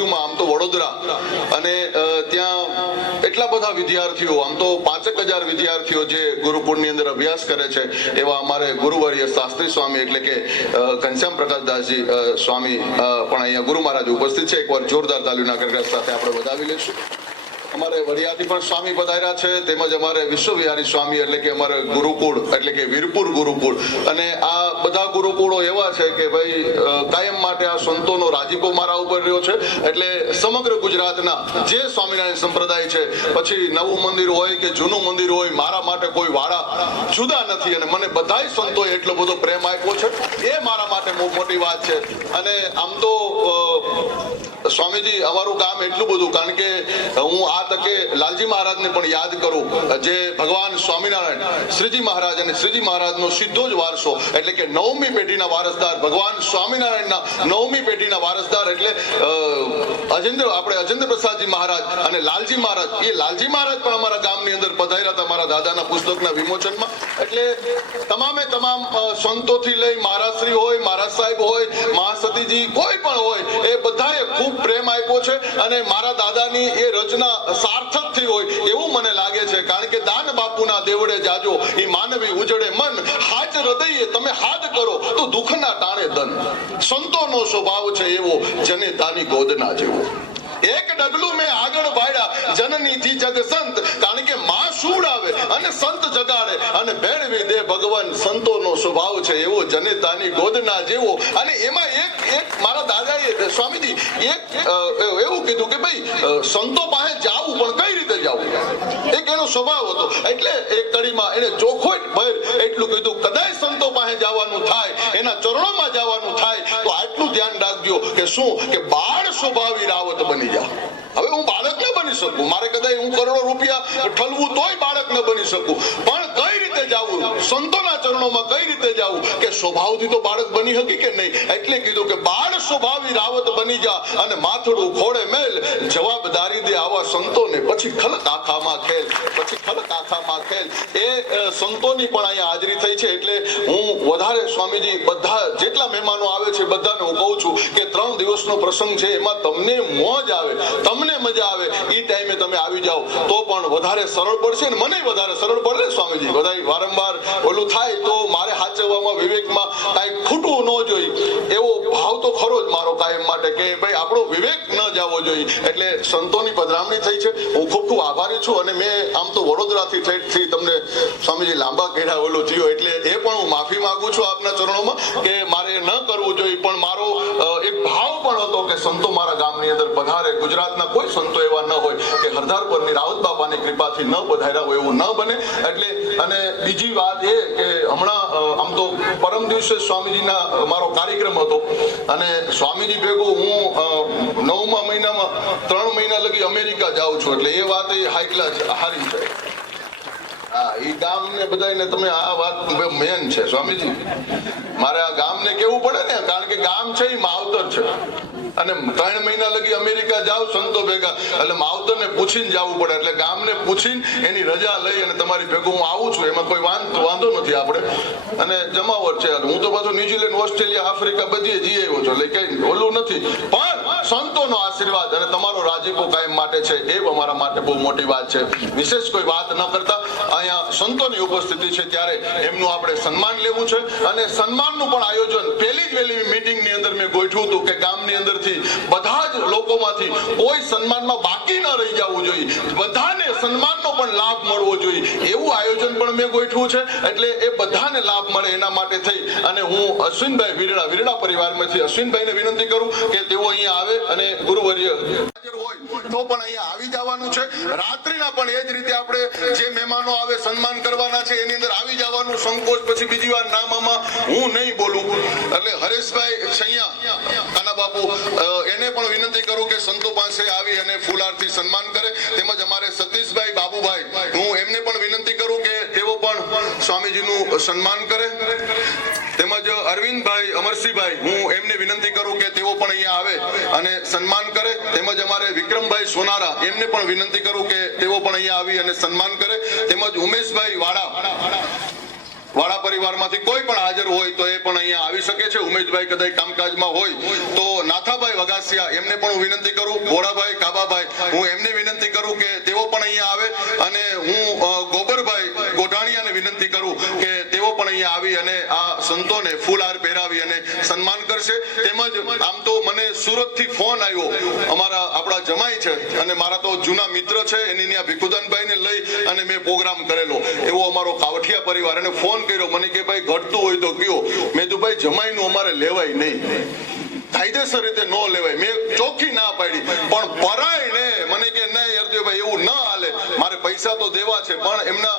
બાજુમાં આમ તો વડોદરા, અને ત્યાં એટલા બધા વિદ્યાર્થીઓ, આમ તો 5,000 વિદ્યાર્થીઓ જે ગુરુકુળની અંદર અભ્યાસ કરે છે, એવા અમારે ગુરુવર્ય શાસ્ત્રી સ્વામી એટલે કે ઘનશ્યામ પ્રકાશદાસજી સ્વામી પણ અહીંયા ગુરુ મહારાજ ઉપસ્થિત છે. એકવાર જોરદાર તાલીઓના ગણગડાટ સાથે આપણે વધાવી લઈશું. અમારે વડિયાથી પણ સ્વામી પધાર્યા છે, તેમજ અમારે વિશ્વવિહારી સ્વામી એટલે કે અમારે ગુરુકુળ એટલે કે વીરપુર ગુરુકુળ, અને આ બધા ગુરુકુળો એવા છે કે ભાઈ કાયમ માટે આ સંતોનો રાજીપો મારા ઉપર રહ્યો છે. એટલે સમગ્ર ગુજરાતના જે સ્વામિનારાયણ સંપ્રદાય છે, પછી નવું મંદિર હોય કે જૂનું મંદિર હોય, મારા માટે કોઈ વાળા જુદા નથી, અને મને બધાય સંતોએ એટલો બધો પ્રેમ આપ્યો છે, એ મારા માટે બહુ મોટી વાત છે. અને આમ તો સ્વામીજી અમારું કામ એટલું બધું, કારણ કે હું આ તકે લાલજી મહારાજને પણ યાદ કરું, જે ભગવાન સ્વામિનારાયણ શ્રીજી મહારાજ અને શ્રીજી મહારાજનો સીધો જ વારસો, એટલે કે 9મી પેઢીના વારસદાર ભગવાન સ્વામિનારાયણના 9મી પેઢીના વારસદાર એટલે અજેન્દ્ર પ્રસાદજી મહારાજ અને લાલજી મહારાજ. એ લાલજી મહારાજ પણ અમારા ગામની અંદર પધાર્યા હતા મારા દાદાના પુસ્તકના વિમોચનમાં. એટલે તમામે તમામ સંતોથી લઈ મહારાજશ્રી હોય, મહારાજ સાહેબ હોય, મહાસતીજી કોઈ પણ હોય, એ બધાએ ખૂબ પ્રેમ આપ્યો છે, અને મારા દાદાની એ રચના સાર્થક થઈ હોય એવું મને લાગે છે. કારણ કે દાન બાપુના દેવડે જાજો, એ માનવી ઉજળે મન, હાચ હૃદયે તમે હાથ કરો તો દુઃખના ટાણે દન. સંતોનો સ્વભાવ છે એવો, જનેતાની ગોદના જેવો. એક ડગલું મેં આગળ ભાડ્યા જનની થી જગ સંત, કારણ કે માં સુવડાવે અને સંત જગાડે અને ભેળવી દે ભગવાન. સંતોનો સ્વભાવ છે એવો, જનેતાની ગોદના જેવો. અને એમાં એક મારા દાદાએ સ્વામીજી એક એવું કીધું કે ભાઈ સંતો પાસે જાવું, પણ કઈ રીતે જાવું, એક એનો સ્વભાવ હતો. એટલે એક કડીમાં એને ચોખવટ ભર એટલું કીધું, કદાચ સંતો પાસે જવાનું થાય, એના ચરણોમાં જવાનું થાય, તો આટલું ધ્યાન રાખજો કે શું કે બાળ સ્વભાવી રાવત બની. હવે હું બાળક ન બની શકું, મારે કદાચ હું કરોડો રૂપિયા ઠલવું તોય બાળક ન બની શકું, પણ કઈ રીતે જાવું, સંતોના ચરણોમાં કઈ રીતે જાવું કે સ્વભાવથી તો બાળક બની શકી કે નહીં. એટલે કીધું કે બાળ સ્વભાવી રાવત બની જા અને માથડું ખોડે મેલ, જવાબદારી દે આવા સંતોને, પછી ખલક આખામાં ખેલ, પછી ખલક આખામાં ખેલ. એ સંતોની પણ અહીંયા હાજરી થઈ છે. એટલે હું વધારે સ્વામીજી બધા જેટલા મહેમાનો આવે છે બધાને હું કહું છું કે 3 દિવસનો પ્રસંગ છે, એમાં તમને મોજ આવે, તમને મજા આવે, એ ટાઈમે તમે આવી જાઓ તો પણ વધારે સરળ પડશે, અને મને વધારે સરળ પડે. સ્વામીજી બધા વારંવાર ઓલું થાય તો મારે સાચવવામાં, વિવેકમાં કાંઈ ખૂટવું ન જોઈએ, એવો ભાવ તો ખરો જ મારો કાયમ માટે કે ભાઈ આપણો વિવેક ન જવો જોઈએ. એટલે સંતોની પધરામણી થઈ છે, હું ખૂબ ખૂબ આભારી છું. અને મેં આમ તો વડોદરાથી તમને સ્વામીજી લાંબા કર્યા ઓલું થયો, એટલે એ પણ હું માફી માંગુ છું આપના ચરણોમાં કે મારે ન કરવું જોઈએ, પણ મારો એક ભાવ પણ હતો કે સંતો મારા ગામની અંદર પધારે. ગુજરાતના કોઈ સંતો એવા ન હોય કે હરધાર પરની રાવત બાપાની કૃપાથી ન પધાર્યા હોય, એવું ન બને. એટલે અને બીજી વાત એ કે હમણાં આમ તો પરમ દિવસે સ્વામીજીના મારો કાર્યક્રમ હતો, અને સ્વામીજી ભેગું હું 9મા મહિનામાં 3 મહિના લગી અમેરિકા જાઉં છું. એટલે એ વાત એ હાઈ ક્લાસ હારી છે. હા, એ ગામને બધાને તમે આ વાત મેન છે સ્વામીજી, મારે આ ગામને કેવું પડે ને, કારણ કે ગામ છે એ માવતર છે, અને 3 મહિના લગી અમેરિકા જાવ સંતો ભેગા, એટલે માવતરને પૂછીને જવું પડે. એટલે ગામને પૂછીને એની રજા લઈ અને તમારી ભેગું હું આવું છું, એમાં કોઈ વાંધો નથી આપણે. અને જમાવટ છે, હું તો પાછું ન્યુઝીલેન્ડ, ઓસ્ટ્રેલિયા, આફ્રિકા બધીએ જઈ આવ્યો છું, એટલે કઈ ઓલું નથી. પણ સંતોનો આશીર્વાદ અને તમારો રાજીપો કાયમ માટે છે, એ અમારા માટે બહુ મોટી વાત છે. વિશેષ કોઈ વાત ન કરતા અહીંયા સંતોની ઉપસ્થિતિ છે ત્યારે એમનું આપણે સન્માન લેવું છે. અને સન્માનનું પણ આયોજન પહેલી જ વહેલી મીટિંગની અંદર મેં ગોઠવ્યું હતું કે ગામની અંદરથી બધા જ લોકોમાંથી કોઈ સન્માનમાં બાકી ન રહી જવું જોઈએ, બધાને સન્માનનો પણ લાભ મળવો જોઈએ, એવું આયોજન પણ મેં ગોઠવ્યું છે. એટલે એ બધાને લાભ મળે એના માટે થઈ અને હું અશ્વિનભાઈ વીરડા પરિવારમાંથી અશ્વિનભાઈને વિનંતી કરું કે તેઓ અહીંયા આવે અને ગુરુવર્ય હાજર હોય તો પણ અહીંયા આવી જવાનું છે. રાત્રિના પણ એ જ રીતે આપણે જે મહેમાનો આવે સન્માન કરવાના છે, એની અંદર આવી જવાનું. સંકોચ પછી બીજી વાર નામમાં હું નહીં બોલું. એટલે હરેશભાઈ છૈયા કાના બાપુ, એને પણ વિનંતી કરું કે સંતો પાસે આવી અને ફૂલહારથી સન્માન કરે. તેમજ અમારે સતીશભાઈ બાબુભાઈ, હું એમને પણ વિનંતી કરું કે તેઓ પણ સ્વામીજીનું સન્માન કરે. તેમજ અરવિંદભાઈ, અમરસિંહભાઈ, હું એમને વિનંતી કરું કે તેઓ પણ અહીંયા આવે અને સન્માન કરે. તેમજ અમારે વિક્રમભાઈ સોનારા, એમને પણ વિનંતી કરું કે તેઓ પણ અહીંયા આવી અને સન્માન કરે. તેમજ ઉમેશભાઈ વાડા, વાળા પરિવારમાંથી કોઈ પણ હાજર હોય તો એ પણ અહીંયા આવી શકે છે. ઉમેશભાઈ કદાચ કામકાજમાં હોય તો નાથાભાઈ વગાસિયા એમને પણ હું વિનંતી કરું, ભોળાભાઈ કાબાભાઈ હું એમને વિનંતી કરું કે તેઓ પણ અહીંયા આવે, અને હું ગોબરભાઈ ગોઢાણીયાને વિનંતી કરું કે તેઓ પણ અહીંયા આવી અને આ સંતોને ફૂલહાર પહેરાવી અને સન્માન કરશે. તેમજ આમ તો મને સુરતથી ફોન આવ્યો, આપણા જમાઈ છે અને મારા તો જૂના મિત્ર છે, એની ત્યાં ભીખુદાનભાઈને લઈ અને મેં પ્રોગ્રામ કરેલો, એવો અમારો કાવઠિયા પરિવાર, અને ફોન કર્યો મને કે ભાઈ ઘટતું હોય તો કયો. મેં તો ભાઈ જમાઈનું અમારે લેવાય નહીં, કાયદેસર રીતે ન લેવાય, મેં ચોખ્ખી ના પાડી. પણ પરાય ને મને કે નહીં હરદેવભાઈ એવું ન હાલે, મારે પૈસા તો દેવા છે, પણ એમના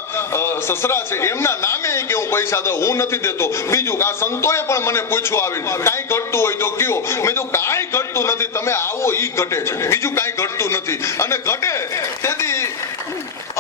સસરા છે એમના નામે કે હું પૈસા દઉં, હું નથી દેતો. બીજું આ સંતોએ પણ મને પૂછવા આવીને કાંઈ ઘટતું હોય તો કયો. મેં તો કાંઈ ઘટતું નથી, તમે આવો ઈ ઘટે છે, બીજું કાંઈ ઘટતું નથી. અને ઘટે તેથી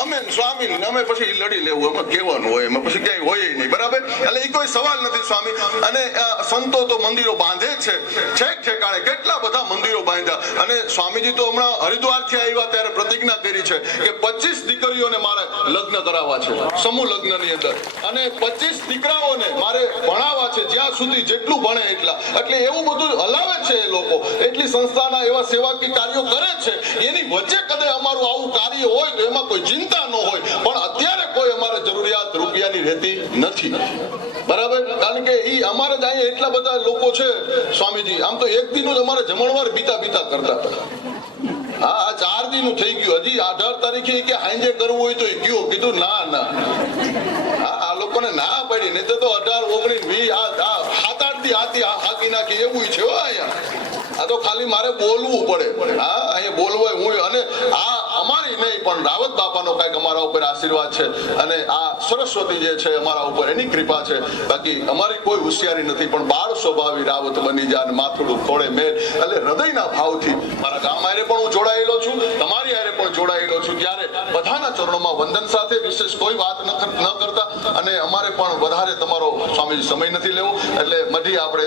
અમે સ્વામી અમે પછી લડી લેવું, એમાં કહેવાનું હોય, એમાં પછી ક્યાંય હોય નહીં, બરાબર? એટલે એ કોઈ સવાલ નથી સ્વામી. અને સંતો તો મંદિરો બાંધે છે, છેક ઠેકાણે કેટલા બધા મંદિરો બાંધ્યા. અને સ્વામીજી તો હમણાં હરિદ્વારથી આવ્યા ત્યારે પ્રતિજ્ઞા કરી છે કે 25 દીકરીઓને મારે લગ્ન કરાવવા છે, સમૂહ લગ્નની અંદર, અને 25 દીકરાઓને મારે ભણાવવા છે, જ્યાં સુધી જેટલું ભણે એટલા. એટલે એવું બધું હલાવે છે એ લોકો, એટલી સંસ્થાના એવા સેવાકીય કાર્યો કરે છે. એની વચ્ચે કદાચ અમારું આવું કાર્ય હોય તો એમાં કોઈ ચિંતા ન હોય, પણ અત્યારે કોઈ અમારે જરૂરિયાત રૂપિયાની રહેતી નથી, બરાબર? કારણ કે ઈ અમારે જ અહીંયા એટલા બધા લોકો છે સ્વામીજી, આમ તો એક દિનનું જ અમારે જમણવાર બીતા કરતા હતા. હા, આ 4 દિનનું થઈ ગયું, હજી 18 તારીખે કે હાંજે કરવું હોય તો કયો. કીધું ના આ લોકોને ના પડી, નહીં તો 18, 19, 20 આ 7-8 દી હાકી નાખી એવું છે અહીંયા. આ તો ખાલી મારે બોલવું પડે. હા, અહીંયા બોલવાય હું, અને આ અમારી નહીં પણ રાવત બાપાનો કાંઈક અમારા ઉપર આશીર્વાદ છે, અને આ સરસ્વતી જે છે અમારા ઉપર એની કૃપા છે. બાકી અમારી કોઈ હોશિયારી નથી, પણ બાળ સ્વભાવી રાવત બની જાય અને માથુડું ખોળે મેળ. એટલે હૃદયના ભાવથી મારા ગામ હારે પણ હું જોડાયેલો છું, તમારી હારે પણ જોડાયેલો છું. ત્યારે બધાના ચરણોમાં વંદન સાથે વિશેષ કોઈ વાત ન કરતા, અને અમારે પણ વધારે તમારો સ્વામીજી સમય નથી લેવો, એટલે મઢી આપણે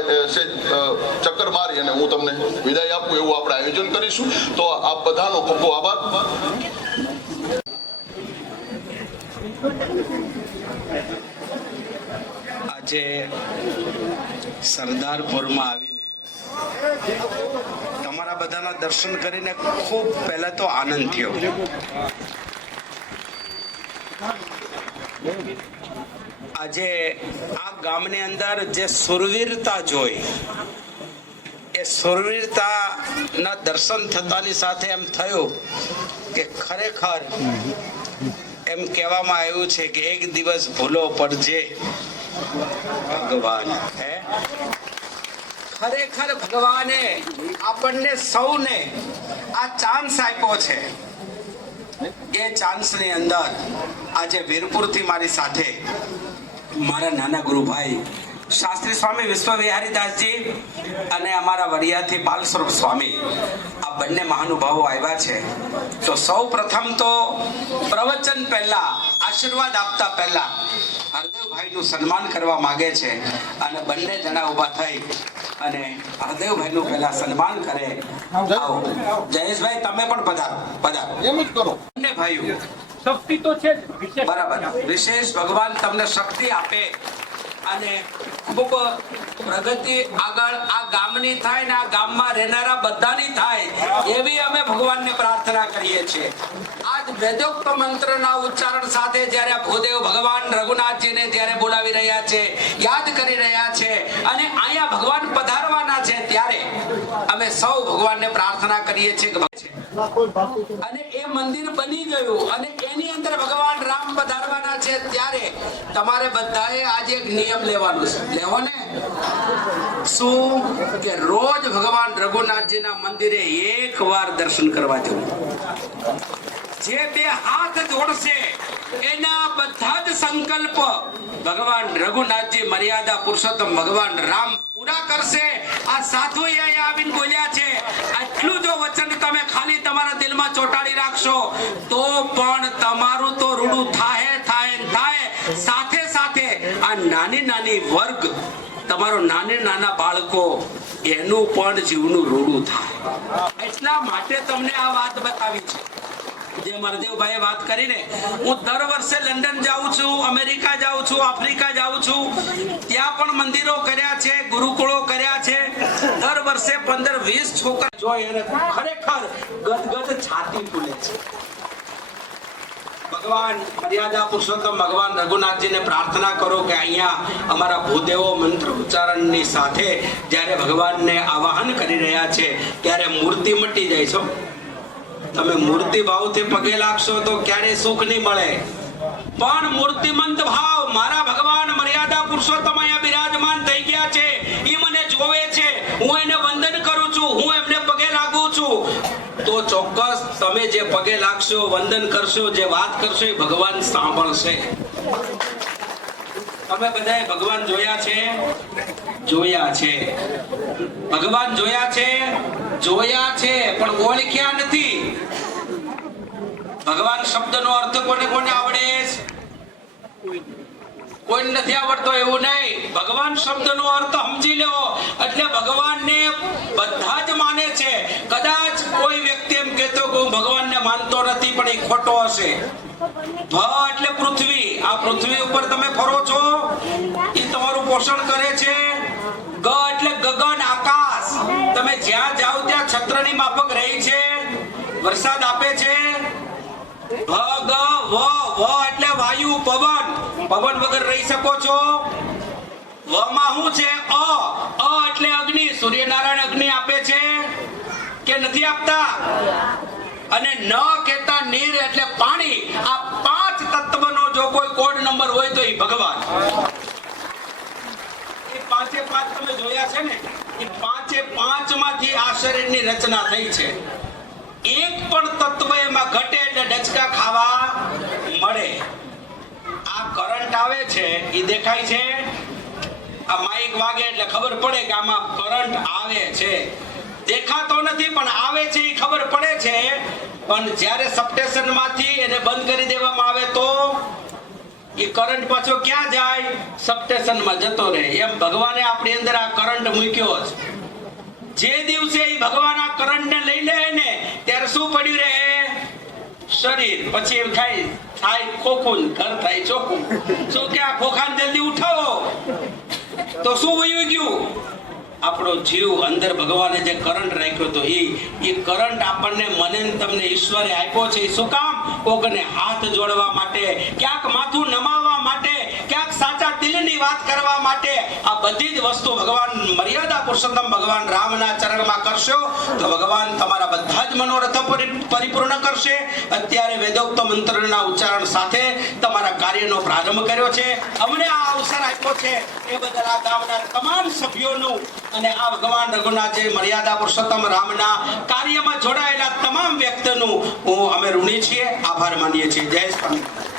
ચક્કર મારી અને હું તમને વિદાય આપું એવું આપણે આયોજન કરીશું. તો આપ બધાનો ખૂબ ખૂબ આભાર. આજે સરદારપુરમાં આવીને તમારા બધાના દર્શન કરીને ખૂબ પહેલા તો આનંદ થયો. આજે આ ગામની અંદર જે સુરવીરતા જોઈ, એ સુરવીરતાના દર્શન થતાની સાથે એમ થયું કે ખરેખર એમ કહેવામાં આવ્યું છે કે એક દિવસ ભૂલો પડજે ભગવાન. ખરેખર ભગવાને આપણને સૌને આ ચાન્સ આપ્યો છે. એ ચાન્સની અંદર આજે વીરપુરથી મારી સાથે મારા નાના ગુરુભાઈ શાસ્ત્રી સ્વામી વિશ્વવિહારીદાસજી અને અમારા વડિયાથી બાલ સ્વરૂપ સ્વામી, આ બંને મહાનુભાવો આવ્યા છે. તો સૌ પ્રથમ તો પ્રવચન પહેલા, આશીર્વાદ આપતા પહેલા હરદેવભાઈનું સન્માન કરવા માંગે છે, અને બંને જણા ઉભા થઈ અને હરદેવભાઈનું પહેલા સન્માન કરે. આવો જયેશભાઈ, તમે પણ પધારો. એમ જ કરો. બંને ભાઈઓ શક્તિ તો છે બરાબર, વિશેષ ભગવાન તમને શક્તિ આપે અને ખૂબ પ્રગતિ આગળ આ ગામની થાય ને આ ગામમાં રહેનારા બધાની થાય એવી અમે ભગવાનને પ્રાર્થના કરીએ છીએ. આજ વેદોક્ત મંત્રના ઉચ્ચારણ સાથે જ્યારે ભૂદેવ ભગવાન રઘુનાથજીને જ્યારે બોલાવી રહ્યા છે, યાદ કરી રહ્યા છે, અને અહીંયા ભગવાન પધારવાના છે, ત્યારે અમે સૌ ભગવાનને પ્રાર્થના કરીએ છીએ કે અને એ મંદિર બની ગયું અને એની અંદર ભગવાન રામ પધારવાના છે, ત્યારે તમારે બધાએ આજે એક નિયમ લેવાનો છે. લેવો ને? શું? કે રોજ ભગવાન રઘુનાથજીના મંદિરે એકવાર દર્શન કરવા જવું. જે બે હાથ જોડશે એના બધા જ સંકલ્પ ભગવાન રઘુનાથજી મર્યાદા પુરુષોત્તમ ભગવાન રામ પૂરા કરશે. આ સાધુ અહીંયા આવીને બોલ્યા છે, આટલું જો વચન તમે ખાલી તમારા દિલમાં ચોંટાડી રાખશો તો પણ તમારું તો રૂડું થાય. સાથે સાથે આ નાની વર્ગ, તમારો નાના બાળકો, એનું પણ જીવનું રૂડું થાય. એટલા માટે તમને આ વાત બતાવી છે. જે મરદેવભાઈએ વાત કરીને, હું દર વર્ષે લંડન જાઉં છું, અમેરિકા જાઉં છું, આફ્રિકા જાઉં છું, ત્યાં પણ મંદિરો કર્યા છે, ગુરુકુળો કર્યા છે. દર વર્ષે 15-20 છોકરા જોઈ અને ખરેખર ગદગદ છાતી ફૂલે છે. ભગવાન મર્યાદા પુરુષોત્તમ ભગવાન રઘુનાથજીને પ્રાર્થના કરો કે અહીંયા અમારા ભૂદેવો મંત્ર ઉચ્ચારણની સાથે જ્યારે ભગવાનને આવાહન કરી રહ્યા છે ત્યારે મૂર્તિ મટી જાય છો. તમે મૂર્તિ ભાવથી પગે લાગશો તો ક્યારેય સુખ નહીં મળે, પણ મૂર્તિમંત ભાવ મારા ભગવાન મર્યાદા પુરુષોત્તમ અહીંયા બિરાજમાન થઈ ગયા છે, એ મને જોવે છે, હું એને વંદન કરું છું, હું એમને પગે લાગુ છું, તો ચોક્કસ તમે જે પગે લાગશો, વંદન કરશો, જે વાત કરશો એ ભગવાન સાંભળશે. તમે બધાએ ભગવાન જોયા છે? જોયા છે. ભગવાન જોયા છે, જોયા છે, પણ ઓળખ્યા નથી. ભગવાન શબ્દનો અર્થ કોને કોને આવડે? કોઈ નથી આવડતો એવું નહીં. ભગવાન શબ્દનો અર્થ સમજી લો એટલે ભગવાનને બધા જ માને છે. કદાચ કોઈ વ્યક્તિ એમ કહેતો કે હું ભગવાનને માનતો નથી, પણ એ ખોટો હશે. ભ એટલે પૃથ્વી, આ પૃથ્વી ઉપર તમે ફરો છો, એ તમારું પોષણ કરે છે. ગ એટલે ગગન, આકાશ, તમે જ્યાં જાઓ ત્યાં છત્રની માફક રહી છે, વરસાદ આપે છે. ભ ગ વ એટલે વાયુ, પવન, પવન વગર રહી શકો છો. વ માં શું છે? અ એટલે અગ્નિ, સૂર્યનારાયણ અગ્નિ આપે છે કે નથી આપતા? અને ન કહેતા નીર એટલે પાણી. આ 5 તત્વનો જો કોઈ કોડ નંબર હોય તો એ ભગવાન. એ 5 તમે જોયા છે ને, એ 5 માંથી આ શરીરની રચના થઈ છે. એક પણ તત્વ એમાં ઘટે એટલે ડચકા ખાવા મળે. આ કરંટ આવે છે, એ દેખાય છે. આ માઇક વાગે એટલે ખબર પડે કે આમાં કરંટ આવે છે. દેખાતો નથી પણ આવે છે એ ખબર પડે છે. પણ જ્યારે સબસ્ટેશન માંથી એને બંધ કરી દેવામાં આવે તો એ કરંટ પાછો ક્યાં જાય? સબસ્ટેશનમાં જતો રહે. એમ ભગવાને આપણી અંદર આ કરંટ મૂક્યો છે. જે દિવસે એ ભગવાન આ કરંટને લઈ લે ને ત્યારે શું પડ્યું રહે? શરીર. પછી એમ થાય ખોખું, ઘર થાય ચોખ્ખું. શું કે આ ખોખાને જલ્દી ઉઠાવો તો શું વયું ગયું? આપણો જીવ અંદર ભગવાને જે કરંટ રાખ્યો હતો એ કરંટ આપણને, મને તમને ઈશ્વરે આપ્યો છે. શું કામ? કોકને હાથ જોડવા માટે, ક્યાંક માથું નમાવવા માટે, ક્યાંક સાચા દિલની વાત કરવા માટે. આ બધી જ વસ્તુ ભગવાન મર્યાદા પુરુષોત્તમ ભગવાન રામના ચરણમાં કરશો તો ભગવાન તમારા બધા જ મનોરથો પરિપૂર્ણ કરશે. અત્યારે વેદોક્ત મંત્રના ઉચ્ચારણ સાથે તમારા કાર્યનો પ્રારંભ કર્યો છે. અમને આ અવસર આપ્યો છે એ બદલ આ ગામના તમામ સભ્યોનું અને આ ભગવાન રઘુનાથજી મર્યાદા પુરુષોત્તમ રામના કાર્યમાં જોડાયેલા તમામ વ્યક્તિનું અમે ઋણી છીએ, આભાર માનીએ છીએ. જય સ્વામી.